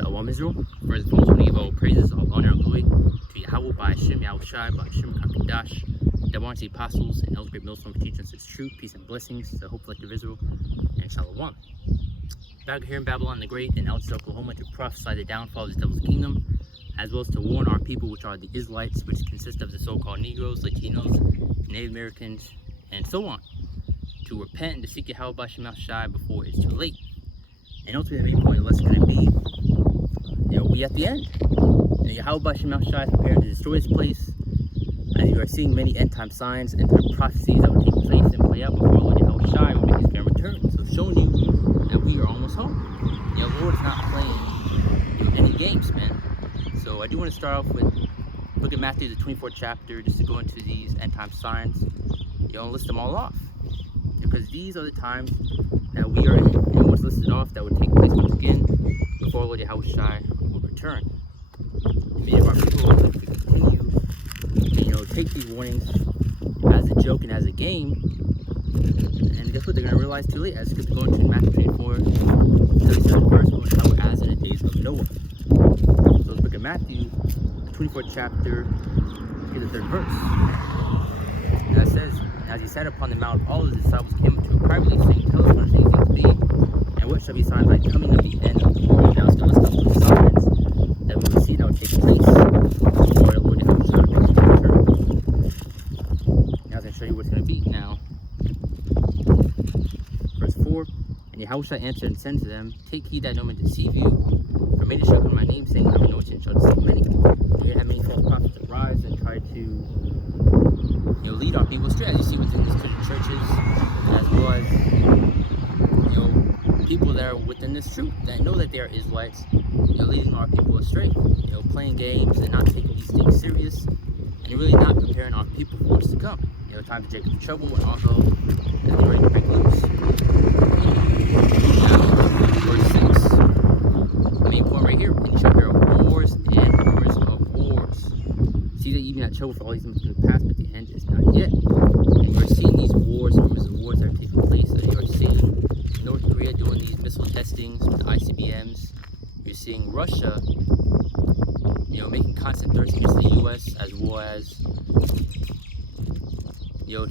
Shalom Israel. First and foremost, we give all praises, all honor, and glory to Yahweh by Hashem, Yahweh Shai, by Hashem, Kakadash, the ones the apostles and elders, great millstone for teaching us its truth, peace, and blessings to the whole collective Israel, and Shalom. Back here in Babylon the Great in Altus, Oklahoma, to prophesy the downfall of the devil's kingdom, as well as to warn our people, which are the Israelites, which consist of the so-called Negroes, Latinos, Native Americans, and so on, to repent and to seek Yahweh by Hashem, Shai before it's too late. And ultimately, the main point of the lesson is going to be, we at the end. Yahweh by Hashem Shai is preparing to destroy this place, as you are seeing many end-time signs, end-time prophecies that will take place and play out before Lord Yahweh Shai will make his grand return. So showing you that we are almost home. Lord is not playing any games, man. So I do want to start off with look at Matthew, the 24th chapter, just to go into these end-time signs, and list them all off. Because these are the times that we are in, and what's listed off that would take place once again before Lord Yahweh Shai will return. Many of our people will continue and take these warnings as a joke and as a game, and guess what? They're going to realize too late. As scripture going to Matthew 24, 37th verse, going to how as in the days of Noah. So let's look at Matthew, the 24th chapter, here's the 3rd verse. And that says, as he sat upon the mount, all of the disciples came to him privately, saying, "Tell us when these things be, and what shall be signs like coming of the end of the world?" Now it's going to list off the signs that we will see that will take place before the Lord Yahweh Shai makes his return. Now I'm going to show you what's going to be now. Verse 4, and Yahweh Shai answered and said to them, "Take heed that no man deceive you, for many shall come in my name, saying, I know it, and shall deceive many." You're going to have many false prophets arise and try to lead our people astray, as you see within these Christian churches, as well as people that are within this truth that know that they are Israelites, leading our people astray, playing games and not taking these things serious, and really not preparing our people for what's to come. Time to take the trouble and also get ready to break loose. Now, verse 6, the main point right here: "And you shall hear of wars and rumors of wars. See that even that trouble for all these things in the past, but the end is not yet." And we're seeing these wars, rumors of wars that are taking place. So you're seeing North Korea doing these missile testings with the ICBMs. You're seeing Russia, making constant threats against the U.S. as well as,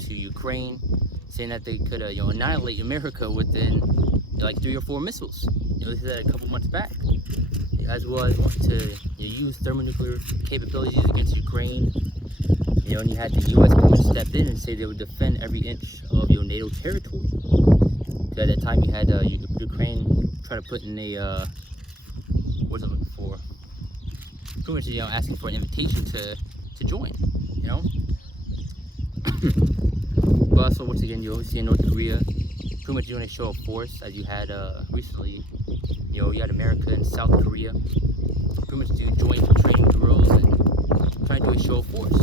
to Ukraine, saying that they could, annihilate America within like 3 or 4 missiles. They said that a couple months back, as well as want to use thermonuclear capabilities against Ukraine. And you had the U.S. government step in and say they would defend every inch of NATO territory. So at that time, you had Ukraine try to put in a what's it looking for? Pretty much, asking for an invitation to join. But also, once again, you'll see in North Korea pretty much doing a show of force, as you had recently. You had America and South Korea pretty much do joint training drills and trying to do a show of force.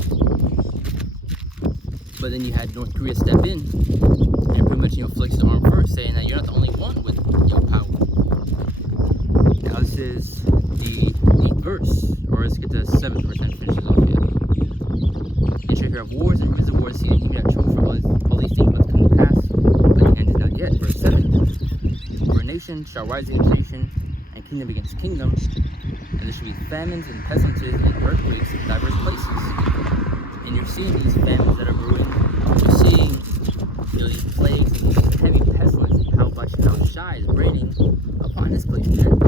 But then you had North Korea step in and pretty much flex his arm first, saying that you're not the only one with power. Now this is the 8th verse, or let's get the 7th verse and finish it off here. "And shall hear of wars and rumors of wars, see that even that trouble for all these things must come to pass, but the end is not yet." Verse 7, "For a nation shall rise against nation, and kingdom against kingdom, and there shall be famines and pestilences and earthquakes in diverse places." And you're seeing these famines that are brewing. You're seeing, these plagues and these heavy pestilence, and how much Shai is raining upon this place, man.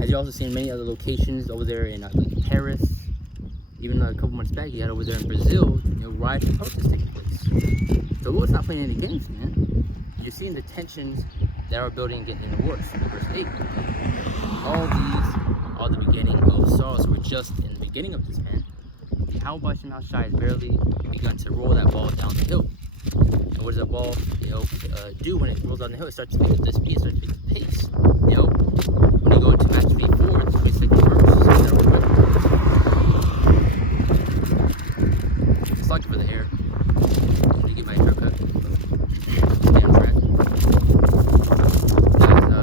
As you're also seeing many other locations over there in Paris. Even a couple months back, you had over there in Brazil, riots and protests taking place. So the Lord's not playing any games, man. You're seeing the tensions that are building and getting worse. Verse 8. All these are the beginning of sorrows. We're just in the beginning of this, man. How much Shai has barely begun to roll that ball down the hill. And what does that ball, do when it rolls down the hill? It starts to pick up this speed, starts to pick up pace. When you go into Matthew 24, the 22nd verse, it's lucky for the hair. I'm gonna get my haircut. Stay on track.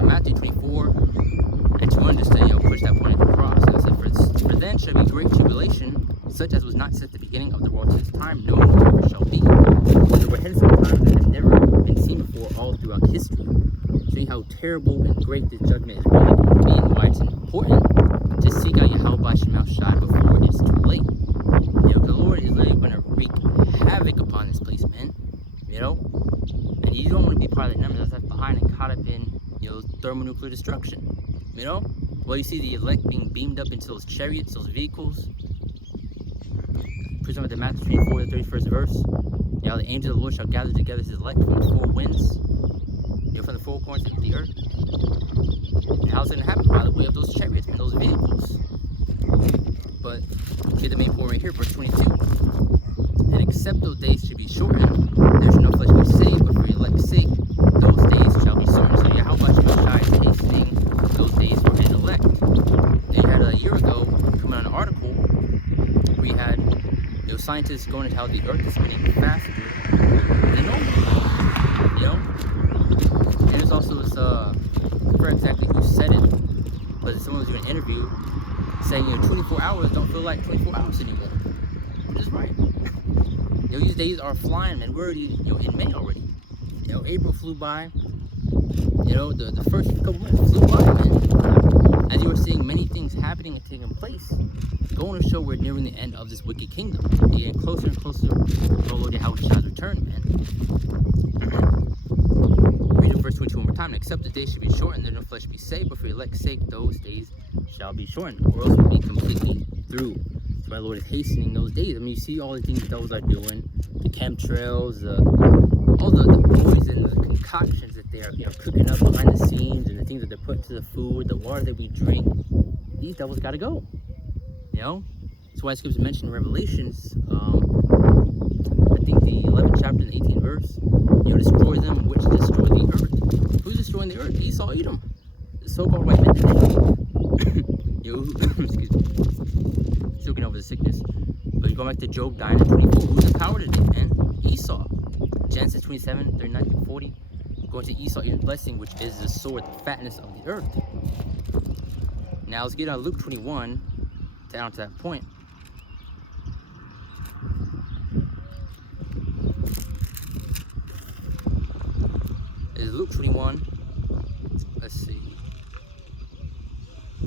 Matthew 24, and 21, just to push that point across. And it said, for then shall be great tribulation, such as was not since the beginning of the world to this time, no more ever shall be. For there were heads of times that have never been seen before all throughout history. Seeing how terrible and great this judgment is really going to be, and why it's important thermonuclear destruction. You know? Well, you see the elect being beamed up into those chariots, those vehicles. Presented with Matthew 24, the 31st verse. You know, the angel of the Lord shall gather together his elect from the four winds, you know, from the four corners of the earth. And how's it going to happen? By the way of those chariots and those vehicles. But get the main point right here, verse 22. And except those days should be shortened, there shall no flesh be saved, but for your elect's sake, those days shall be shortened. So yeah, how much Messiah is hastening those days for his elect. Now you had a year ago coming on an article where you had, you know, scientists going into how the earth is spinning faster than normal. You know? And there's also this, I forgot exactly who said it, but someone was doing an interview saying, you know, 24 hours don't feel like 24 hours anymore. Which is right. You know, these days are flying, man. We're already, you know, in May already. You know, April flew by. You know, the first couple months flew by, man. As you are seeing many things happening and taking place, going to show we're nearing the end of this wicked kingdom. We're getting closer and closer to the Lord Yahweh's return, man. Read verse 22 one more time. Except the days should be shortened, there no flesh be saved, but for your elect's sake, those days shall be shortened, or else we'll be completely through. So my Lord is hastening those days. I mean, you see all the things that those are doing, the chemtrails, all the poison, the concoctions that they are, you know, cooking up behind the scenes, and the things that they're putting to the food, the water that we drink. These devils got to go. You know, that's why Scripture mentioned in Revelations. I think the 11th chapter, the 18th verse. You know, destroy them, which destroy the earth. Who's destroying the earth? Esau, Edom, the so-called white men today. You know, excuse me, choking over the sickness. But you go back to Job 9 and 24. Who's in power today, man? Esau. Genesis 27, 39 to 40. Going to Esau, Edom's blessing, which is the sword, the fatness of the earth. Now let's get on Luke 21 down to that point. It is Luke 21. Let's see.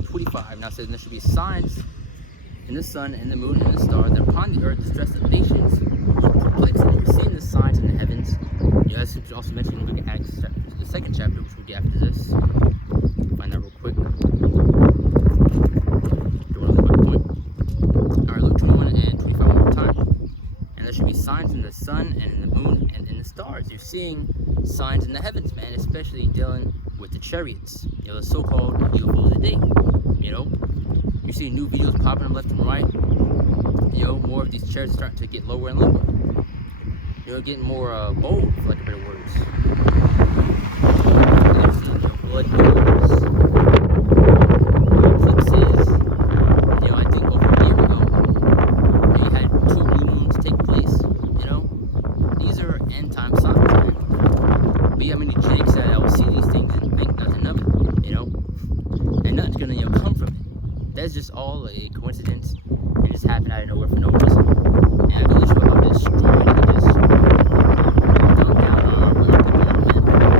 25. Now it says, and there should be signs in the sun and the moon and the stars, and upon the earth distress of nations, perplexity. We're seeing the signs in the heavens. You know, as also mentioned in the book of Acts, the second chapter, which we'll get after this. Find that real quick. Do another quick point. Alright, Luke 21 and 25 one more time. And there should be signs in the sun and in the moon and in the stars. You're seeing signs in the heavens, man, especially dealing with the chariots. You know, the so-called UFOs of the day. You know, you're seeing new videos popping up left and right. You know, more of these chariots starting to get lower and lower. You're getting more bold, for lack of better words. You're seeing blood moons, eclipses. You know, I think over a year ago, you had 2 blue moons take place. You know, these are end-time signs, man. But yeah, I mean, the Jakes said I will see these things and think nothing of it. You know, and nothing's gonna, you know, come from it. That's just all a coincidence, and just happened out of nowhere for no reason. And I really show how destroyed it is. Dumb down on our people, man.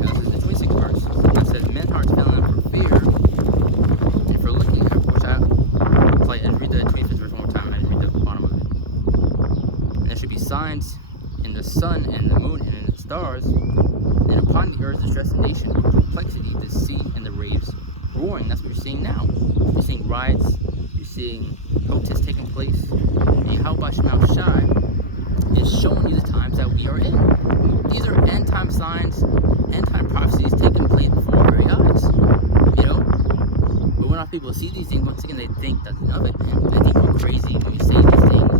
Now this is the 26th verse. It says, men's hearts failing them for fear and for looking at, which I read the 25th verse one more time, and I read the bottom of it. And there should be signs in the sun and the moon and in the stars, and upon the earth distress the nation with perplexity, the sea and the waves roaring. That's what you're seeing now. You're seeing riots, you're seeing protests taking place, and Yahweh Shai is showing you the times that we are in. These are end-time signs, end-time prophecies taking place before our very eyes. You know? But when our people see these things, once again, they think nothing of it, man. They think we're crazy when we say these things.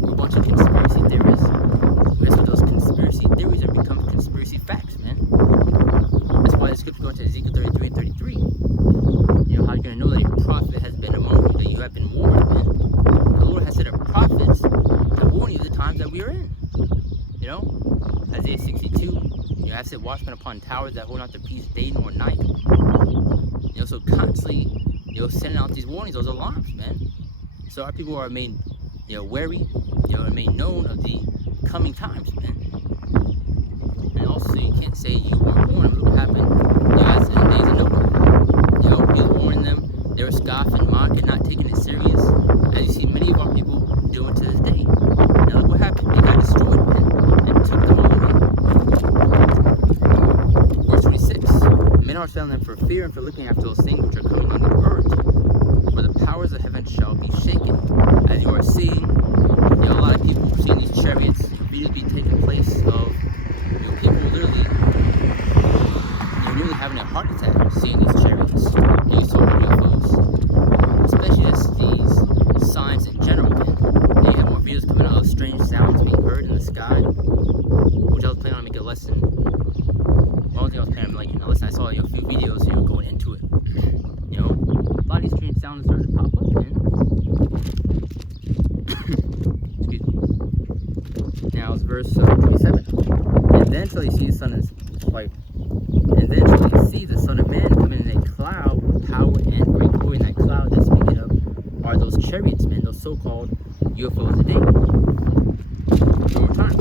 We're a bunch of conspiracy theorists. That's what those conspiracy theories have become conspiracy facts, man. That's why the scripture goes to Ezekiel 33 and 33. You know, how you're going to know that a prophet has been among you, that you have been warned, man. The Lord has set up prophets to warn you the times that we are in. You know, Isaiah 62, you know, I set watchmen upon towers that hold not their peace day nor night. You know, so constantly, you know, sending out these warnings, those alarms, man. So our people are made, you know, wary, you know, are made known of the coming times, man. And also, you can't say you weren't warned. Look what happened, you know, as in the days of Noah. You know, you warned them, they were scoffing, mocking, not taking it serious, as you see many of our people doing to this day. Now look what happened, they got destroyed, man, and took them all away. Men are selling them for fear and for looking after those things which are coming on the earth. For the powers of heaven shall be shaken. As you are seeing, a lot of people seeing these chariots, videos be taking place of people literally, nearly having a heart attack seeing these chariots. You saw UFOs, especially just these signs in general, man. They have more videos coming out of strange sounds being heard in the sky, which I was planning on making a lesson. One thing I was planning on making a lesson, I saw a few videos, going into it. A lot of these strange sounds started to pop up, man. Excuse me. Now it's verse 27. And then shall he see the Son of Man coming in a cloud with power and great glory. And that cloud that's speaking of are those chariots, man, those so-called UFOs today. One more time.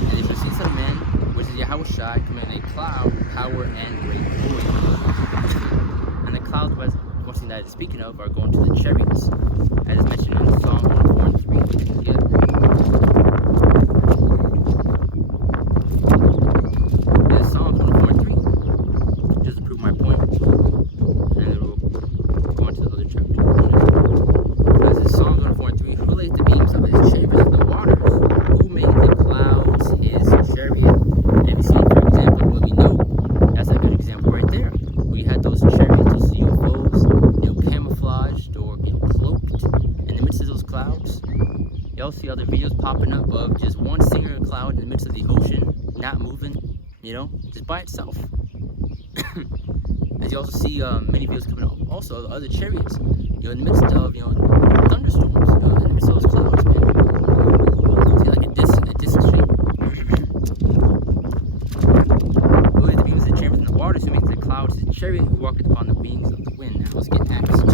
And they shall see the Son of Man, which is Yahweh Shai, coming in a cloud with power and great glory. And the clouds, one thing that it's speaking of, are going to the chariots, as is mentioned in Psalm 104 and 3. Yeah. You'll see other videos popping up of just one singular cloud in the midst of the ocean, not moving, just by itself. As you also see many videos coming out, also other chariots, in the midst of, thunderstorms, in the midst of those clouds, man. See, like a disc shape. Who is the beams of the chambers in the waters, who makes the clouds his chariot, who walketh upon the wings of the wind. Now let's get Acts 2.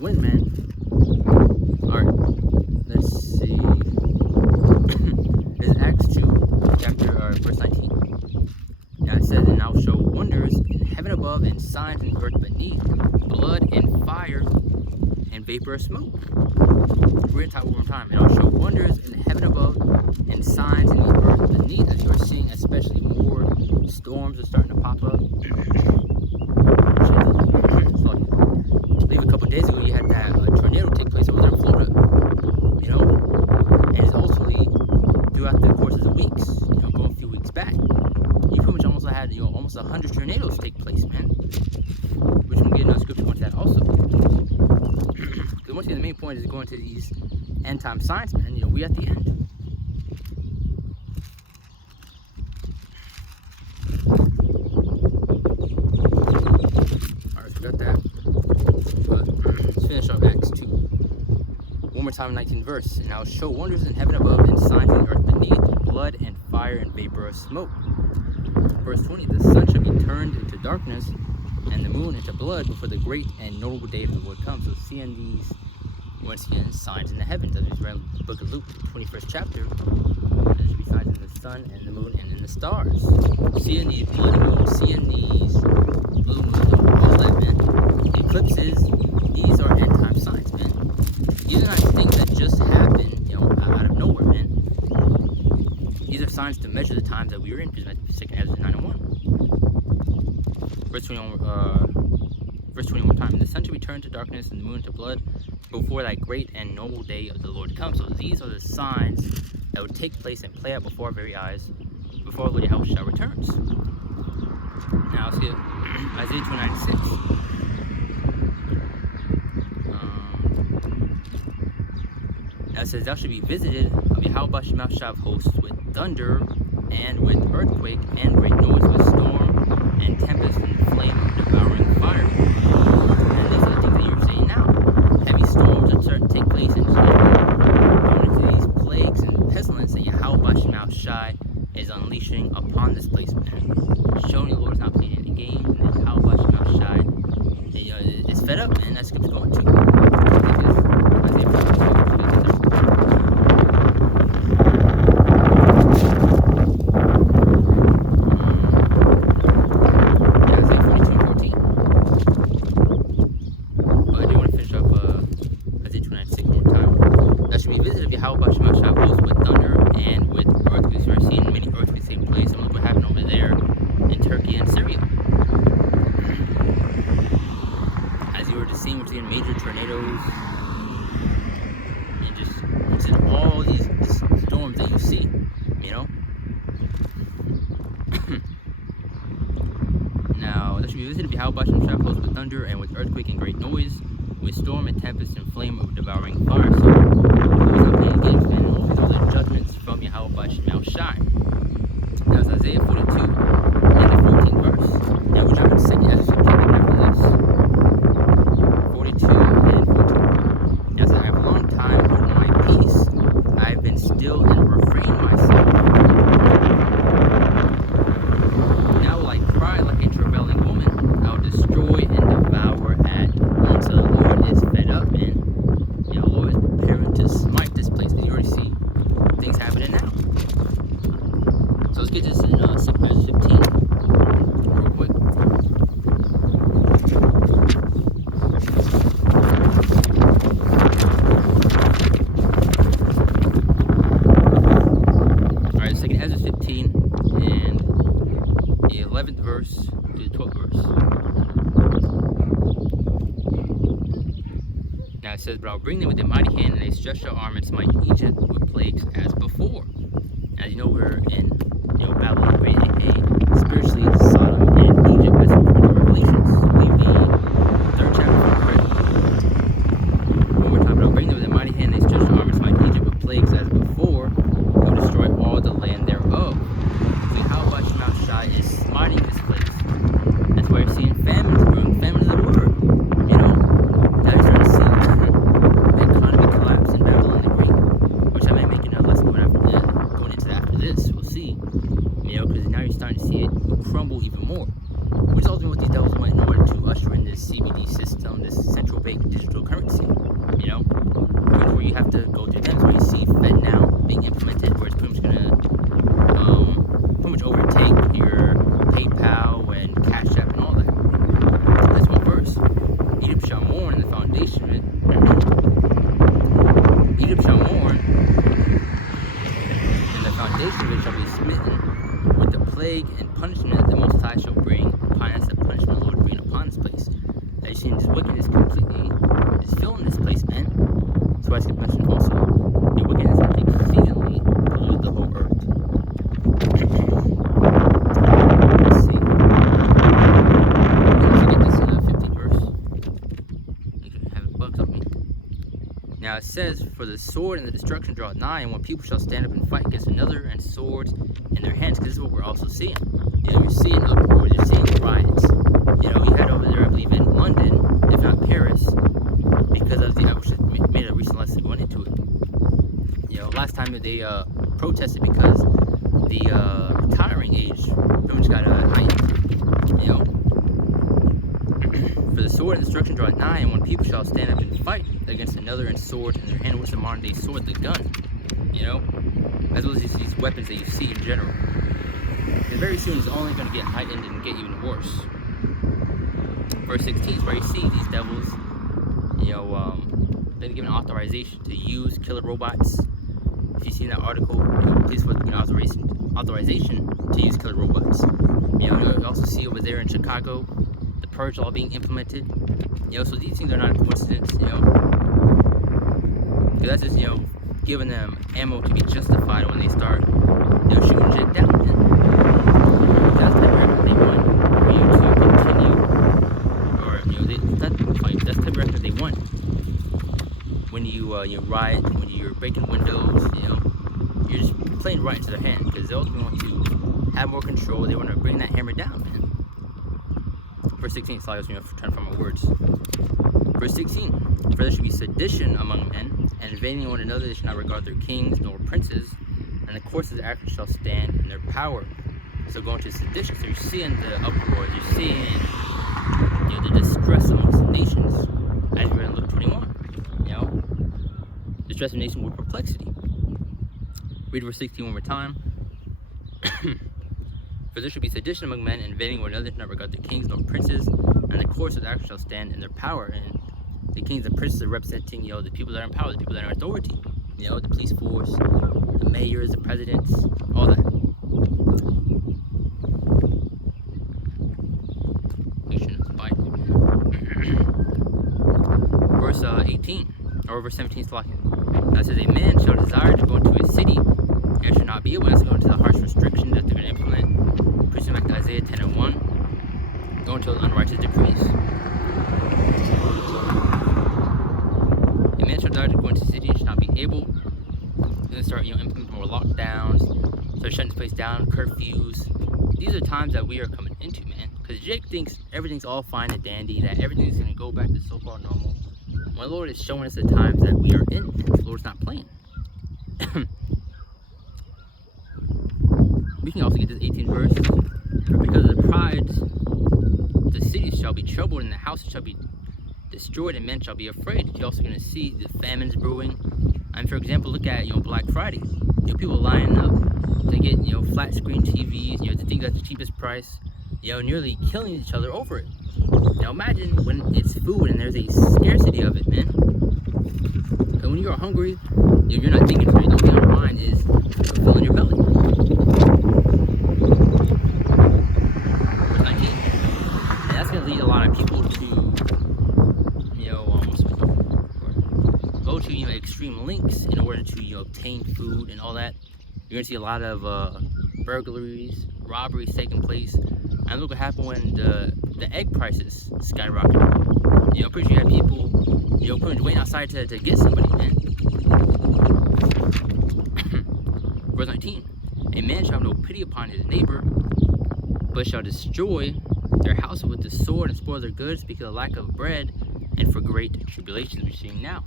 Wind, man. Alright, let's see. This is Acts 2, verse 19. Now it says, and I'll show wonders in heaven above and signs in the earth beneath, blood and fire and vapor of smoke. We're going to talk one more time. And I'll show wonders in heaven above and signs in the earth beneath. As you are seeing, especially more storms are starting to pop up. I believe a couple days ago you had that tornado take place over there in Florida, and it's ultimately throughout the course of the weeks, going a few weeks back, you pretty much almost had, almost 100 tornadoes take place, man, which I'm going to get another scripture on that also. Because once again, the main point is going to these end time signs, man, we at the end. Alright, so we got that. Let's finish up Acts 2. One more time, 19th verse. And I'll show wonders in heaven above and signs in the earth beneath, blood and fire and vapor of smoke. Verse 20, the sun shall be turned into darkness and the moon into blood before the great and notable day of the Lord comes. So seeing these, once again, signs in the heavens. As we read in the book of Luke, the 21st chapter, there should be signs in the sun and the moon and in the stars. Seeing these blood moons, seeing these blue moons, all that, man. Eclipses, these are end time signs, man. These are not things that just happen, out of nowhere, man. These are signs to measure the times that we are in, because that's 2 Ezra 9:1. Verse 21 time. The sun shall be turned to darkness and the moon to blood before that great and noble day of the Lord comes. So these are the signs that would take place and play out before our very eyes, before Lord Yahweh returns. Now let's get Isaiah 2:96. Now it says, thou shalt be visited of Yahweh Shemel of hosts with thunder and with earthquake and great noise with storm and tempest and flame of devouring fire. And those are the things that you're saying now. Heavy storms are starting to take place and going into these plagues and pestilence that Yahweh Shemel is unleashing upon this place, man. Showing the Lord is not playing any games, and Yahweh Shemel it's fed up, man. That keeps going too. Seeing major tornadoes and just all these storms that you see, you know. Now that should be visited. How about shall close with thunder and with earthquake and great noise, with storm and tempest and flame of devouring fire. So those are playing games, and all these are judgments from Yahweh shall shine. Now it's Isaiah 42 and the 14th verse. Now we're jumping to 2 Ezra after this. 42 and 14. Yes, I have a long time holding my peace. I have been still and refrained myself. Now will I cry like a travailing woman. I will destroy and devour until the Lord is fed up, and the Lord is preparing to smite this place. You already see things happening now. So let's get this in 2 Ezra 15 real quick. Verse to the 12th verse. Now it says, "But I'll bring them with a mighty hand and a stretched out arm and smite Egypt with plagues as before." As you know, we're in Babylon, right? A spiritually Sodom and Egypt as in the Revelations. Leave the 3rd chapter, right? One more time. "But I'll bring them with a mighty hand and a stretched out arm and smite Egypt with plagues as before. He will destroy all the land thereof." See how much Mount Shai is smiting this place. That's why you're seeing famines brewing, famines of the word. Now you're starting to see the economy collapse in Babylon the Great, which I may make another lesson going into that after this. We'll see. Because now you're starting to see it crumble even more. Which is ultimately what these devils want in order to usher in this CBD system, this central bank digital currency. Where you have to go through them. So you see Fed now being implemented, where it's pretty much gonna overtake your PayPal and Cash App and all that. That's one verse. Egypt shall mourn, and the foundation of it. Egypt shall mourn, and the foundation of it shall be smitten with the plague and punishment that the Most High shall bring upon us. The punishment of the Lord bring upon this place. As you see, this wickedness completely is filling this place, man. So as I mentioned also, the wickedness exceedingly polluted the whole earth. Now it says, "For the sword and the destruction draw nigh, and one people shall stand up and fight against another, and swords in their hands." Because this is what we're also seeing. You're seeing uproar, you're seeing riots. You had over there, I believe, in London, if not Paris, because of I made a recent lesson going into it. Last time they protested because the retiring age pretty much got heightened. "For the sword and destruction draw nigh, and one people shall stand up and fight against another, and swords in their hand." What's the modern day sword? The gun. As well as these weapons that you see in general. And very soon it's only going to get heightened and get even worse. Verse 16 is where you see these devils, they're given authorization to use killer robots. If you see that article, please put authorization to use killer robots. You also see over there in Chicago, the purge law being implemented. So these things are not a coincidence. Because that's just giving them ammo to be justified when they start shooting shit down. That's the type of record they want for you to continue, or that's the type of record they want. When you riot, when you're breaking windows, you're just playing right into their hand, because they ultimately want to have more control. They want to bring that hammer down, man. Verse 16, sorry, I was trying to find my words. Verse 16, "For there should be sedition among men, and invading one another. They shall not regard their kings nor princes, and the course of the actors shall stand in their power." So going to sedition. So you're seeing the uproar, you're seeing the distress amongst the nations. distress the nation with perplexity. Read verse 16 one more time. For there shall be sedition among men, invading one another, not regard the kings nor princes, and the courts of the action shall stand in their power. And the kings and princes are representing, the people that are in power, the people that are in authority. The police force, the mayors, the presidents, all that. Verse 18, or verse 17 is talking. That says, a man shall desire to go into a city, and shall not be able to go into the harsh restriction that they're going to implement. Preaching back to Isaiah 10 and 1, go into unrighteous decrees. A man shall desire to go into a city, and shall not be able. They're going to start, implementing more lockdowns, start shutting this place down, curfews. These are times that we are coming into, man. Because Jake thinks everything's all fine and dandy, that everything's going to go back to so-called normal. My Lord is showing us the times that we are in, and the Lord's not playing. We can also get this 18th verse. For because of the pride, the cities shall be troubled, and the houses shall be destroyed, and men shall be afraid. You're also going to see the famines brewing. And for example, look at Black Friday. People lining up to get flat screen TVs. To think that's the cheapest price. Nearly killing each other over it. Imagine when it's food and there's a scarcity of it, man. And when you're hungry, you're not thinking straight. The only thing on your mind is fulfilling your belly. Verse 19. And that's going to lead a lot of people to, go to, extreme lengths in order to, obtain food and all that. You're going to see a lot of burglaries, robberies taking place. And look what happened when the egg prices skyrocketed. I'm pretty sure you had people, waiting outside to get somebody, man. Verse 19. A man shall have no pity upon his neighbor, but shall destroy their house with the sword and spoil their goods because of lack of bread and for great tribulations we're seeing now.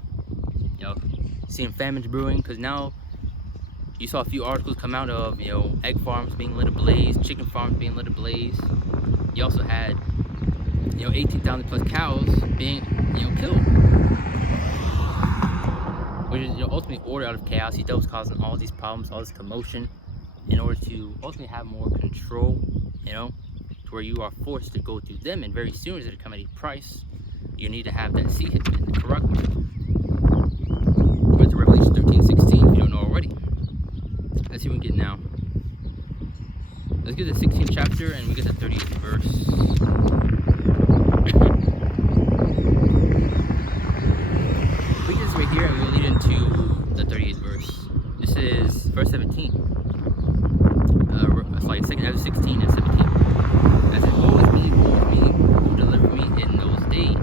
Seeing famines brewing, because now you saw a few articles come out of, egg farms being lit ablaze, chicken farms being lit ablaze. You also had, 18,000 plus cows being, killed. Which is, ultimately order out of chaos. He was causing all these problems, all this commotion, in order to ultimately have more control, to where you are forced to go through them. And very soon, as it come at a price, you need to have that seed hit in the correct one. Went to Revelation 13:16, if you don't know already. Let's see what we get now. Let's get the 16th chapter and we get the 30th verse. We get this right here and we'll lead into the 30th verse. This is verse 17. Second out of 16 and 17. As it always be, who delivered me in those days.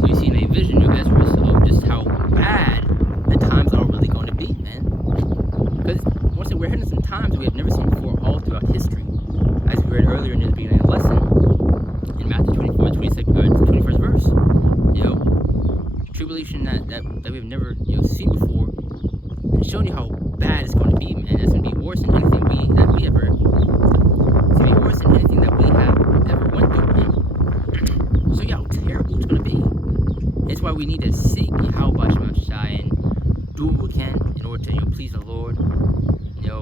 So you see in a vision, Ezra, of just how bad the times are really going to be, man. Because we're heading some times we have never seen before all throughout history. As we read earlier in the beginning of the lesson, in Matthew 24, 21st verse, tribulation that we've never seen before, and showing you how bad it's going to be, man. It's going to be worse than anything we ever. It's going to be worse than anything that we have ever went through, man. Show you how terrible it's going to be. That's why we need to seek Yahweh Shai and do what we can in order to please the Lord.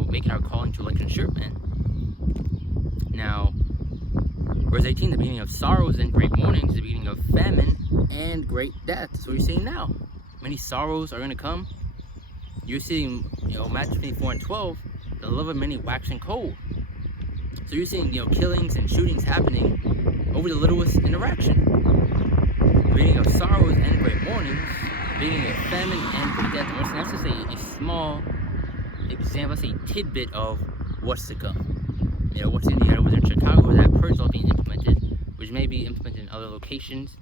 Making our calling to like and shirt, man. Now, verse 18, the beginning of sorrows and great mournings, the beginning of famine and great death. So you're seeing now, many sorrows are going to come. You're seeing, Matthew 24 and 12, the love of many waxing cold. So you're seeing, killings and shootings happening over the littlest interaction. The beginning of sorrows and great mournings, the beginning of famine and great death. And that's just a small example, let's say tidbit of what's to come. What's in the was in Chicago, that purge all being implemented, which may be implemented in other locations.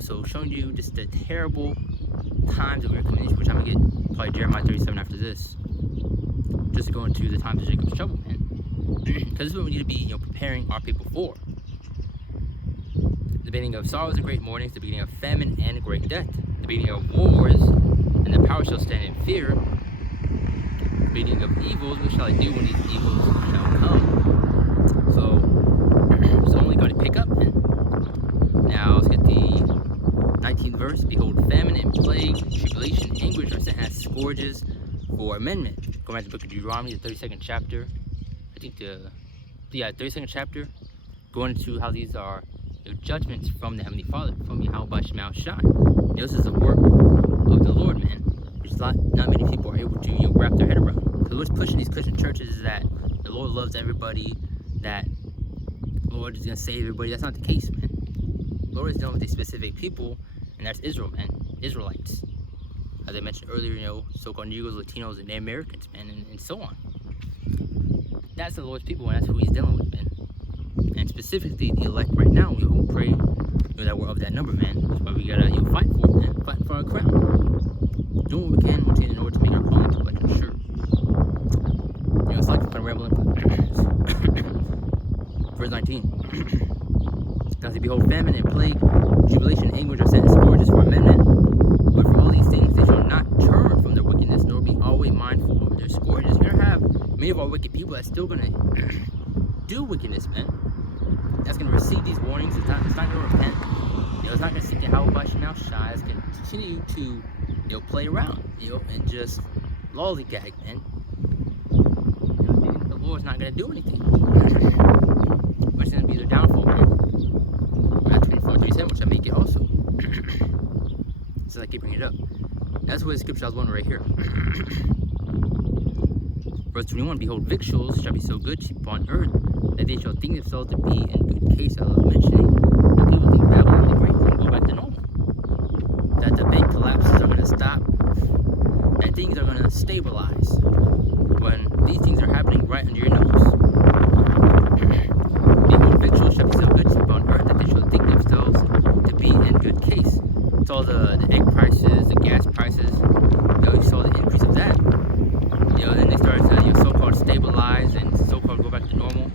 So showing you just the terrible times that we're coming into, which I'm gonna get probably Jeremiah 37 after this. Just to go into the times of Jacob's trouble, man. Because this is what we need to be, preparing our people for. The beginning of sorrows and great mournings, the beginning of famine and great death, the beginning of wars, and the power shall stand in fear. Beginning of evils, what shall I do when these evils shall come? So it's only going to pick up, man. Now let's get the 19th verse, behold, famine and plague, tribulation, anguish are sent as scourges for amendment. Going back to the book of Deuteronomy, the 32nd chapter. I think 32nd chapter, going into how these are judgments from the Heavenly Father, from Yahweh Shema Shai. This is the work of the Lord, man, which not many people are able to wrap their head around. So what's pushing these Christian churches is that the Lord loves everybody, that the Lord is going to save everybody. That's not the case, man. The Lord is dealing with a specific people, and that's Israel, man, Israelites. As I mentioned earlier, so-called Negroes, Latinos, and Americans, man, and so on. That's the Lord's people, and that's who He's dealing with, man. And specifically, the elect right now, we will pray that we're of that number, man. That's why we gotta fight for it, man. Fight for our crown. Doing what we can in order to make our calling to election sure. It's like kind of rambling. Verse 19. Now say, behold, famine and plague, tribulation and anguish are sent as scourges for amendment. But for all these things they shall not turn from their wickedness, nor be always mindful of their scourges. You're gonna have many of our wicked people that's still gonna do wickedness, man. That's gonna receive these warnings. It's not gonna repent. It's not gonna seek the Yahweh Shema Shai. It's gonna continue to play around, and just lollygag, man. The Lord's not gonna do anything. Which is gonna be their downfall, man. Not 24:37, which I make it also. So I keep bringing it up. That's what the scripture I was wondering right here. Verse 21, behold, victuals shall be so good cheap upon earth, that they shall think themselves to be in good case. I was mentioning that people think Babylon the Great will go back to normal. That the bank collapses are going to stop. That things are going to stabilize. When these things are happening right under your nose. Behold, victuals shall be so good cheap upon earth, that they shall think themselves to be in good case. It's all the egg prices, the gas prices. You saw the increase of that. Then they started to so-called stabilize and so-called go back to normal.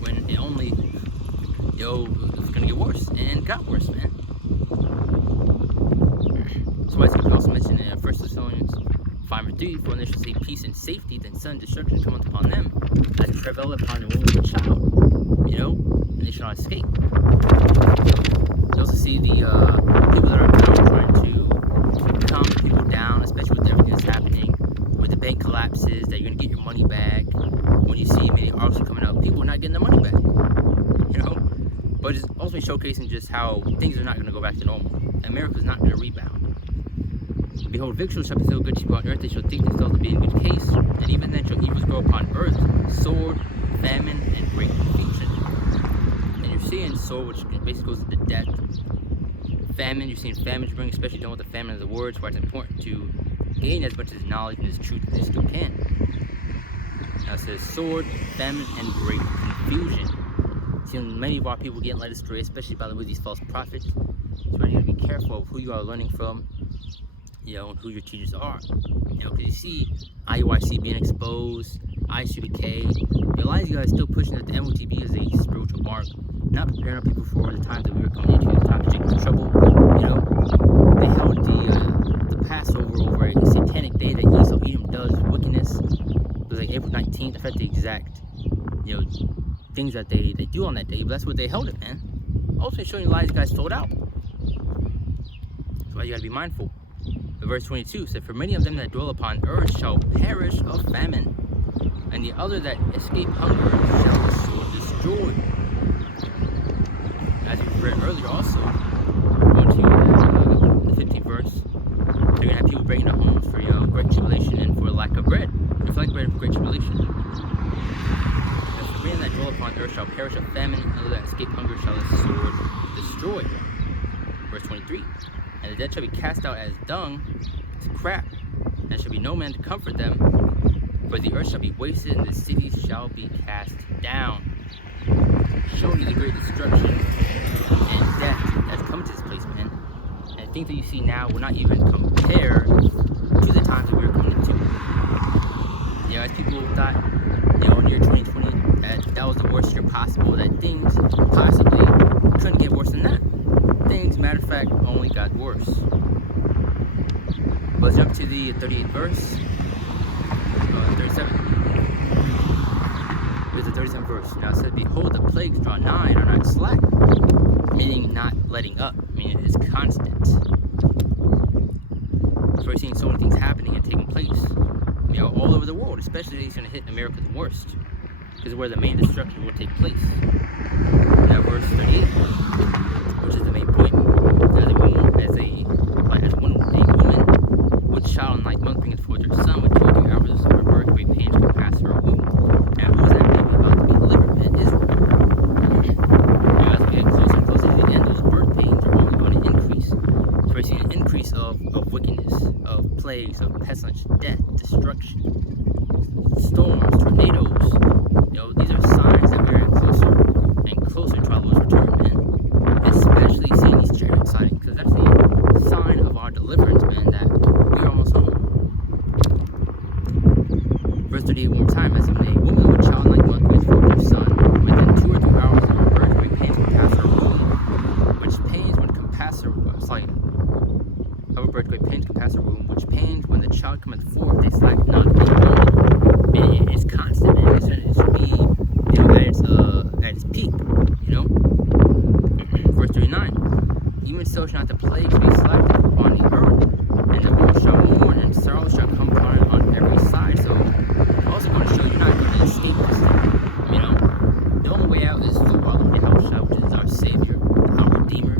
When it only, it's gonna get worse, and it got worse, man. So as we also mentioned in 1 Thessalonians 5:3, for when they shall see peace and safety, then sudden destruction cometh upon them, as a travail upon the womb of a child. And they shall not escape. You also see the people that are trying to calm people down, especially with everything that's happening, with the bank collapses, that you're gonna get your money back. When you see many articles coming out, people are not getting their money back. But it's also showcasing just how things are not gonna go back to normal. America's not gonna rebound. Behold, victuals shall be so good cheap upon earth, they shall think themselves to be in good case, and even then shall evils grow upon earth, sword, famine, and great confusion. And you're seeing sword, which basically goes to the death. Famine, you're seeing famine bring, especially dealing with the famine of the words, where it's important to gain as much as knowledge and as truth as you still can. Now it says sword, famine, and great confusion. Seeing many of our people getting led astray, especially by the way these false prophets. So you gotta be careful of who you are learning from, and who your teachers are. Because you see IUIC being exposed, ICBK. A lot of you guys still pushing that the MOTB is a spiritual mark, not preparing our people for the times that we were coming into, the time of Jacob's trouble. They held the Passover over a satanic day that Esau Edom does wickedness. It was like April 19th. I forgot the exact, things that they do on that day, but that's what they held it, man. Also showing you a lot of these guys sold out. That's why you gotta be mindful. But verse 22 said, for many of them that dwell upon earth shall perish of famine, and the other that escape hunger shall the sword destroy. As we read earlier also, going to the 15th verse, they're going to have people breaking their homes for great tribulation and for lack of bread. And for lack of bread and for great tribulation. As for many that dwell upon earth shall perish of famine, and the other that escape hunger shall the sword destroy. Verse 23. And the dead shall be cast out as dung to crap, and there shall be no man to comfort them, for the earth shall be wasted, and the cities shall be cast down. Showing you the great destruction and death that's come to this place, man. And things that you see now will not even compare to the times that we were coming into. As people thought, in the year 2020, that was the worst year possible, that things possibly couldn't get worse than that. Things, matter of fact, only got worse. Let's jump to the 38th verse. 37. There's the 37th verse. Now it says, behold, the plagues draw nigh and are not slack, meaning not letting up. mean, it's constant. So we're seeing so many things happening and taking place, all over the world. Especially it's going to hit America the worst, because where the main destruction will take place. Now, verse 38, which is the main point. As a woman with child in 9th month bringeth forth her son with 2 or 3 hours of her birth, great pains shall pass through her womb. Now, who is that baby about to be delivered? Man, Israel. Now, as we get closer and closer to the end, those birth pains are only going to increase. So we're seeing an increase of wickedness, of plagues, of pestilence, death, destruction, storms, tornadoes. These are signs that we're closer and closer to our Lord's return, man. Especially seeing these chariot sightings, because that's the sign of our deliverance, man, that we're almost home. Verse 38 one more time, as a woman with child like one brings forth her son, within 2 or 3 hours of her birth, great pains will pass her womb, which pains when compass her birth, great pains compass her womb, which pains when the child cometh forth, they slack not in the man, it's constant, man. It should be, at its peak, Verse 39, even so shall not the plagues be slackened upon the earth, and the woman shall mourn, and sorrow shall come upon it on every side. So, I'm also going to show you're not going to escape this thing, The only way out is through our Lord Yahushua, which is our Savior, our Redeemer.